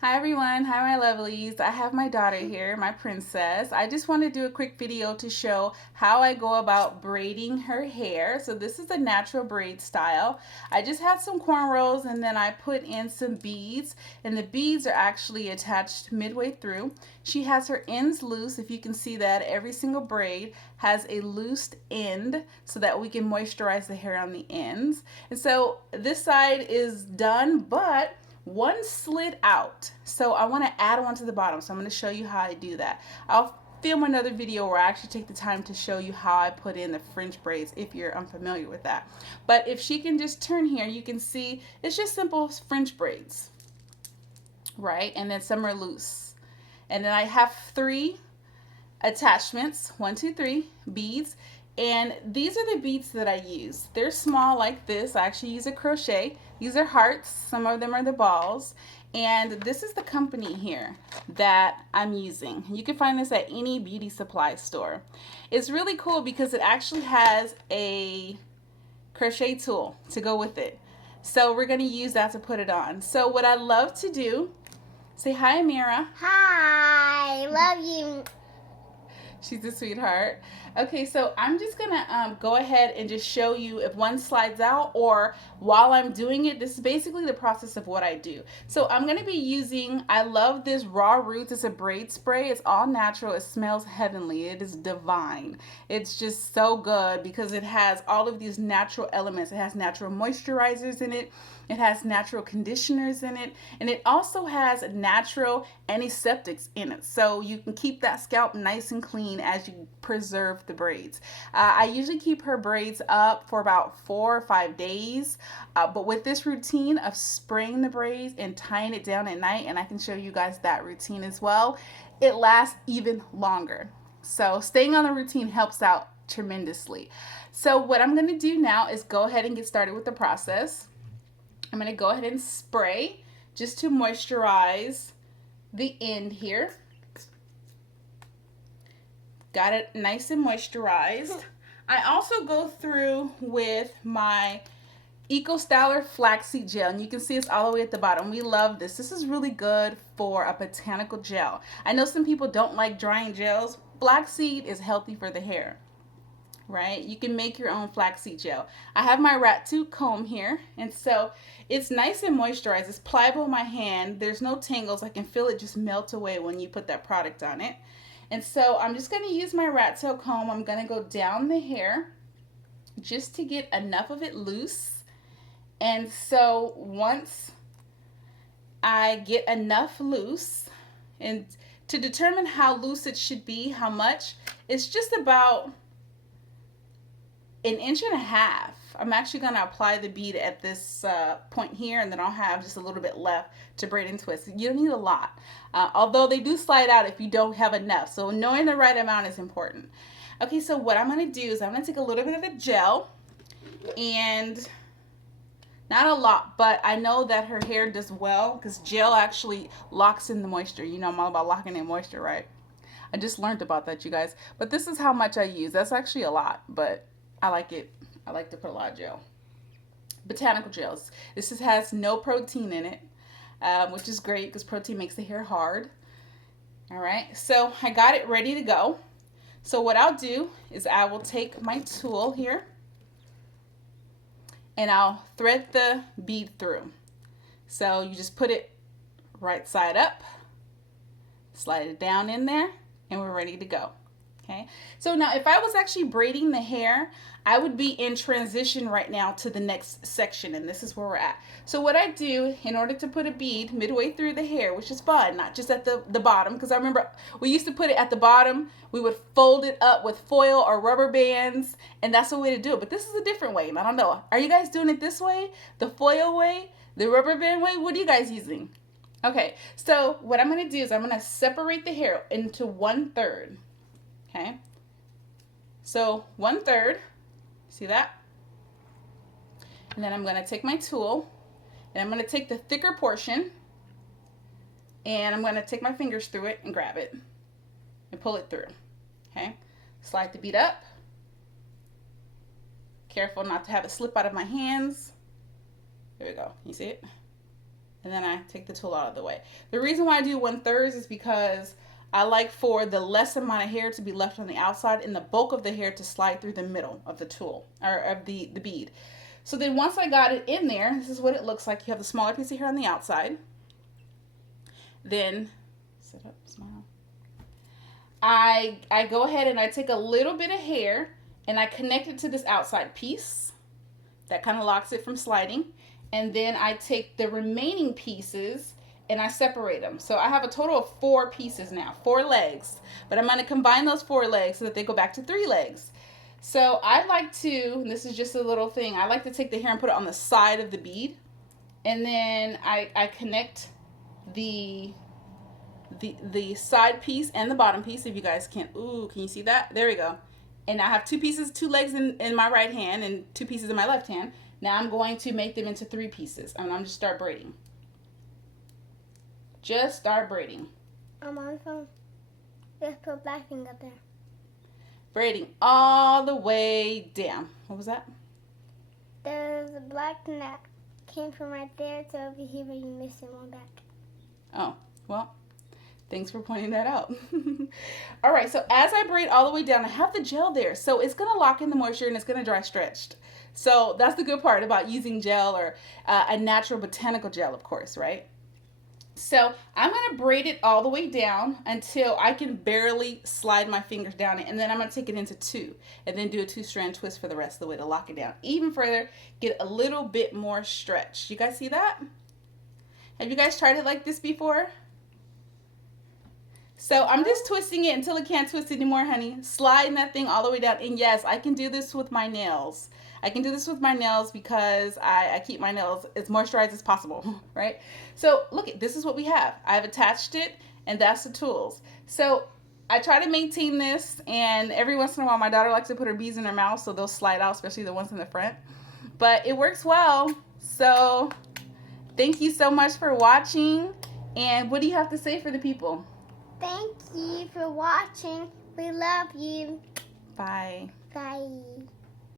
Hi everyone, hi my lovelies. I have my daughter here, my princess. I just want to do a quick video to show how I go about braiding her hair. So this is a natural braid style. I just had some cornrows and then I put in some beads, and the beads are actually attached midway through. She has her ends loose. If you can see that, every single braid has a loosed end so that we can moisturize the hair on the ends. And so this side is done, but one slid out, so I want to add one to the bottom. So I'm going to show you how I do that. I'll film another video where I actually take the time to show you how I put in the French braids if you're unfamiliar with that. But if she can just turn here, you can see it's just simple French braids, right? And then some are loose. And then I have three attachments, 1, 2, 3 beads, and these are the beads that I use. They're small like this. I actually use a crochet. These are hearts, some of them are the balls, and this is the company here that I'm using. You can find this at any beauty supply store. It's really cool because it actually has a crochet tool to go with it, so we're going to use that to put it on. So what I love to do, say hi Amira. Hi, love you. She's a sweetheart. Okay, so I'm just gonna go ahead and just show you if one slides out, or while I'm doing it, this is basically the process of what I do. So I'm gonna be using, I love this Raw Roots. It's a braid spray. It's all natural. It smells heavenly. It is divine. It's just so good because it has all of these natural elements. It has natural moisturizers in it. It has natural conditioners in it, and it also has natural antiseptics in it. So you can keep that scalp nice and clean as you preserve the braids. I usually keep her braids up for about 4 or 5 days, but with this routine of spraying the braids and tying it down at night, and I can show you guys that routine as well, it lasts even longer. So staying on the routine helps out tremendously. So what I'm going to do now is go ahead and get started with the process. I'm going to go ahead and spray just to moisturize the end here. Got it nice and moisturized. I also go through with my Eco Styler flaxseed gel, and you can see it's all the way at the bottom. We love this. This is really good for a botanical gel. I know some people don't like drying gels. Flaxseed is healthy for the hair, right? You can make your own flaxseed gel. I have my rat tooth comb here, and so it's nice and moisturized. It's pliable in my hand. There's no tangles. I can feel it just melt away when you put that product on it. And so I'm just going to use my rat tail comb. I'm going to go down the hair just to get enough of it loose. And so once I get enough loose, and to determine how loose it should be, how much, it's just about 1.5 inches. I'm actually going to apply the bead at this point here, and then I'll have just a little bit left to braid and twist. You don't need a lot, although they do slide out if you don't have enough. So knowing the right amount is important. Okay, so what I'm going to do is I'm going to take a little bit of the gel, and not a lot, but I know that her hair does well because gel actually locks in the moisture. You know, I'm all about locking in moisture, right? I just learned about that, you guys. But this is how much I use. That's actually a lot, but I like it. I like to put a lot of gel. Botanical gels. This has no protein in it, which is great because protein makes the hair hard. All right, so I got it ready to go. So what I'll do is I will take my tool here and I'll thread the bead through. So you just put it right side up, slide it down in there, and we're ready to go. Okay, so now if I was actually braiding the hair, I would be in transition right now to the next section, and this is where we're at. So what I do in order to put a bead midway through the hair, which is fun, not just at the bottom, because I remember we used to put it at the bottom, we would fold it up with foil or rubber bands, and that's the way to do it. But this is a different way, and I don't know. Are you guys doing it this way? The foil way? The rubber band way? What are you guys using? Okay, so what I'm going to do is I'm going to separate the hair into 1/3. Okay, so 1/3, see that? And then I'm going to take my tool and I'm going to take the thicker portion and I'm going to take my fingers through it and grab it and pull it through. Okay, slide the bead up. Careful not to have it slip out of my hands. There we go. You see it? and then I take the tool out of the way. The reason why I do 1/3 is because I like for the less amount of hair to be left on the outside and the bulk of the hair to slide through the middle of the tool or of the bead. So then once I got it in there, this is what it looks like. You have the smaller piece of hair on the outside. Then, sit up, smile. I go ahead and I take a little bit of hair and I connect it to this outside piece. That kind of locks it from sliding. And then I take the remaining pieces and I separate them. So I have a total of 4 pieces now, 4 legs. But I'm going to combine those 4 legs so that they go back to 3 legs. So I like to, and this is just a little thing, I like to take the hair and put it on the side of the bead. And then I connect the side piece and the bottom piece. If you guys can you see that? There we go. And I have 2 pieces, 2 legs in my right hand and 2 pieces in my left hand. Now I'm going to make them into 3 pieces. And I'm just start braiding. Just start braiding. I'm on the phone. Just put black thing up there. Braiding all the way down. What was that? There's a black thing that came from right there to over here, but you missed it one back. Oh, well, thanks for pointing that out. All right, so as I braid all the way down, I have the gel there. So it's going to lock in the moisture and it's going to dry stretched. So that's the good part about using gel or a natural botanical gel, of course, right? So I'm going to braid it all the way down until I can barely slide my fingers down it. And then I'm going to take it into 2 and then do a 2-strand twist for the rest of the way to lock it down. Even further, get a little bit more stretch. You guys see that? Have you guys tried it like this before? So I'm just twisting it until it can't twist anymore, honey. Sliding that thing all the way down. And yes, I can do this with my nails. I can do this with my nails because I keep my nails as moisturized as possible, right? So look, this is what we have. I've attached it, and that's the tools. So I try to maintain this, and every once in a while, my daughter likes to put her beads in her mouth, so they'll slide out, especially the ones in the front. But it works well. So thank you so much for watching. And what do you have to say for the people? Thank you for watching. We love you. Bye. Bye.